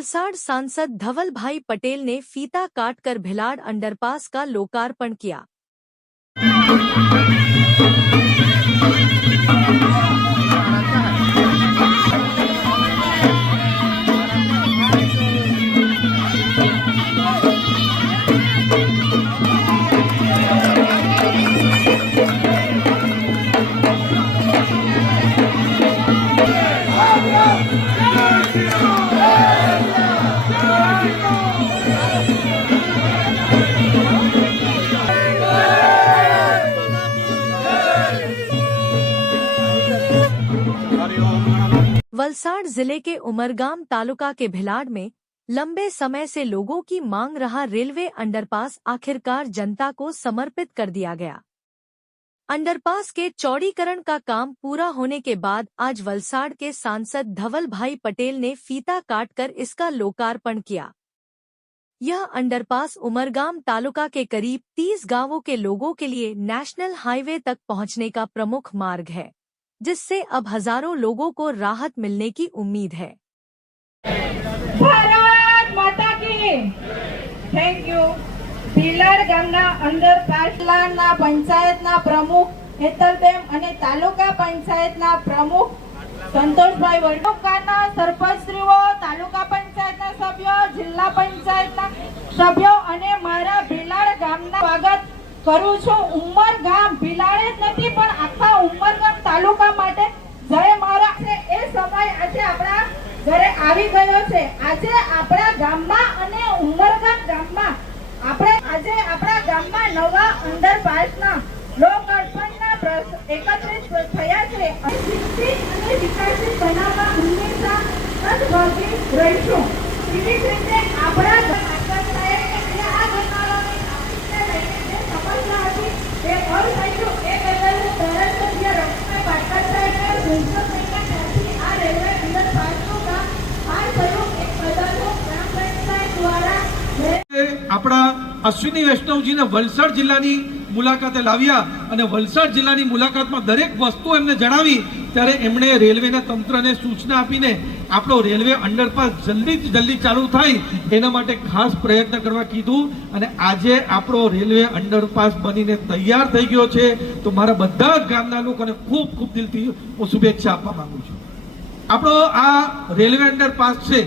वलसाड़ सांसद धवलभाई पटेल ने फीता काटकर भिलाड़ अंडरपास का लोकार्पण किया। वलसाड़ जिले के उमरगाम तालुका के भिलाड़ में लंबे समय से लोगों की मांग रहा रेलवे अंडरपास आखिरकार जनता को समर्पित कर दिया गया। अंडरपास के चौड़ीकरण का काम पूरा होने के बाद आज वलसाड़ के सांसद धवलभाई पटेल ने फीता काटकर इसका लोकार्पण किया। यह अंडरपास उमरगाम तालुका के करीब 30 गांवों के लोगों के लिए नेशनल हाईवे तक पहुंचने का प्रमुख मार्ग है, जिससे अब हजारों लोगों को राहत मिलने की उम्मीद है। भारत माता की थैंक यू। ભીલાડ ગામના અંડરપાસના પંચાયતના પ્રમુખ હેતલબેન અને તાલુકા પંચાયતના પ્રમુખ સંતોષભાઈ વડોદરાના સરપંચશ્રીઓ, તાલુકા પંચાયતના સભ્યો, જિલ્લા પંચાયતના સભ્યો અને મારા ભીલાડ ગામના સ્વાગત કરું છું। ઉમરગામ ભીલાડ જ નથી પણ આખા ઉમરગામ તાલુકા માટે જય મારા છે એ સમય આજે આપણા ઘરે આવી ગયો છે। આજે આપણા ગામમાં અને ઉમરગામ ગામમાં આપણે આજે આપણા ગામમાં નવા અંડરપાસના લોકાર્પણના એકત્રિત થયા છે અને વિકસિત બનાવવા હંમેશા સદભાગી રહીશું। એવી જ રીતે આપણા આ ઘટનાઓની સમસ્યા હતી તે હલ થયું એ બદલ ધારાસભ્ય રમેશભાઈ પાટકર સાહેબને ત્યાંથી આ રેલવે અંડરપાસનું કામ હાલ થયું એ બદલ ગ્રામ પંચાયત દ્વારા આપણા અશ્વિની વૈષ્ણવજીને વલસાડ જિલ્લાની મુલાકાતે લાવ્યા અને વલસાડ જિલ્લાની મુલાકાતમાં દરેક વસ્તુ એમને જણાવી ત્યારે એમણે રેલવેના તંત્રને સૂચના આપીને આપણો રેલવે અંડરપાસ જલ્દીથી જલ્દી ચાલુ થાય એના માટે ખાસ પ્રયત્ન કરવા કીધું અને આજે આપણો રેલવે અંડરપાસ બનીને તૈયાર થઈ ગયો છે। તો મારા બધા જ ગામના લોકોને ખૂબ ખૂબ દિલથી હું શુભેચ્છા આપવા માંગુ છું। આપણો આ રેલવે અંડરપાસ છે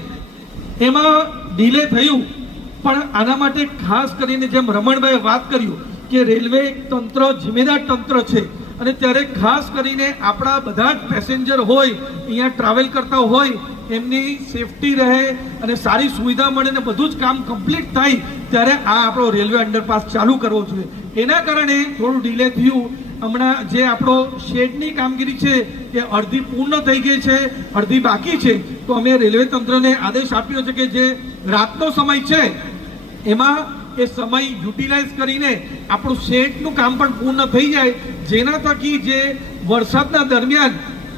એમાં ડિલે થયું પણ આના માટે ખાસ કરીને જેમ રમણભાઈએ વાત કર્યું કે રેલવે તંત્ર જિમ્મેદાર તંત્ર છે અને ત્યારે ખાસ કરીને આપણા બધા જ પેસેન્જર હોય અહીંયા ટ્રાવેલ કરતા હોય એમની સેફટી રહે અને સારી સુવિધા મળે ને બધું જ કામ કમ્પ્લીટ થાય ત્યારે આ આપણો રેલવે અંડરપાસ ચાલુ કરવો જોઈએ। એના કારણે થોડું ડિલે થયું। હમણાં જે આપણો શેડની કામગીરી છે એ અડધી પૂર્ણ થઈ ગઈ છે, અડધી બાકી છે। તો અમે રેલવે તંત્રને આદેશ આપ્યો છે કે જે રાતનો સમય છે એમાં એ સમય યુટિલાઇઝ કરીને આપણું શેડનું કામ પણ પૂર્ણ થઈ જાય, જેના થકી જે વરસાદના દરમિયાન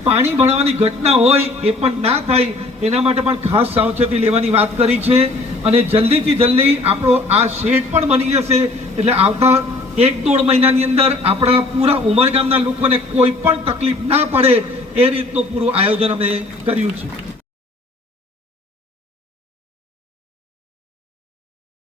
પાણી ભરાવાની ઘટના હોય એ પણ ના થાય એના માટે પણ ખાસ સાવચેતી લેવાની વાત કરી છે અને જલ્દીથી જલ્દી આપણો આ શેડ પણ બની જશે એટલે આવતા 1-1.5 મહિનાની અંદર આપણા પૂરા ઉમરગામના લોકોને કોઈ પણ તકલીફ ના પડે એ રીતનું પૂરું આયોજન અમે કર્યું છે।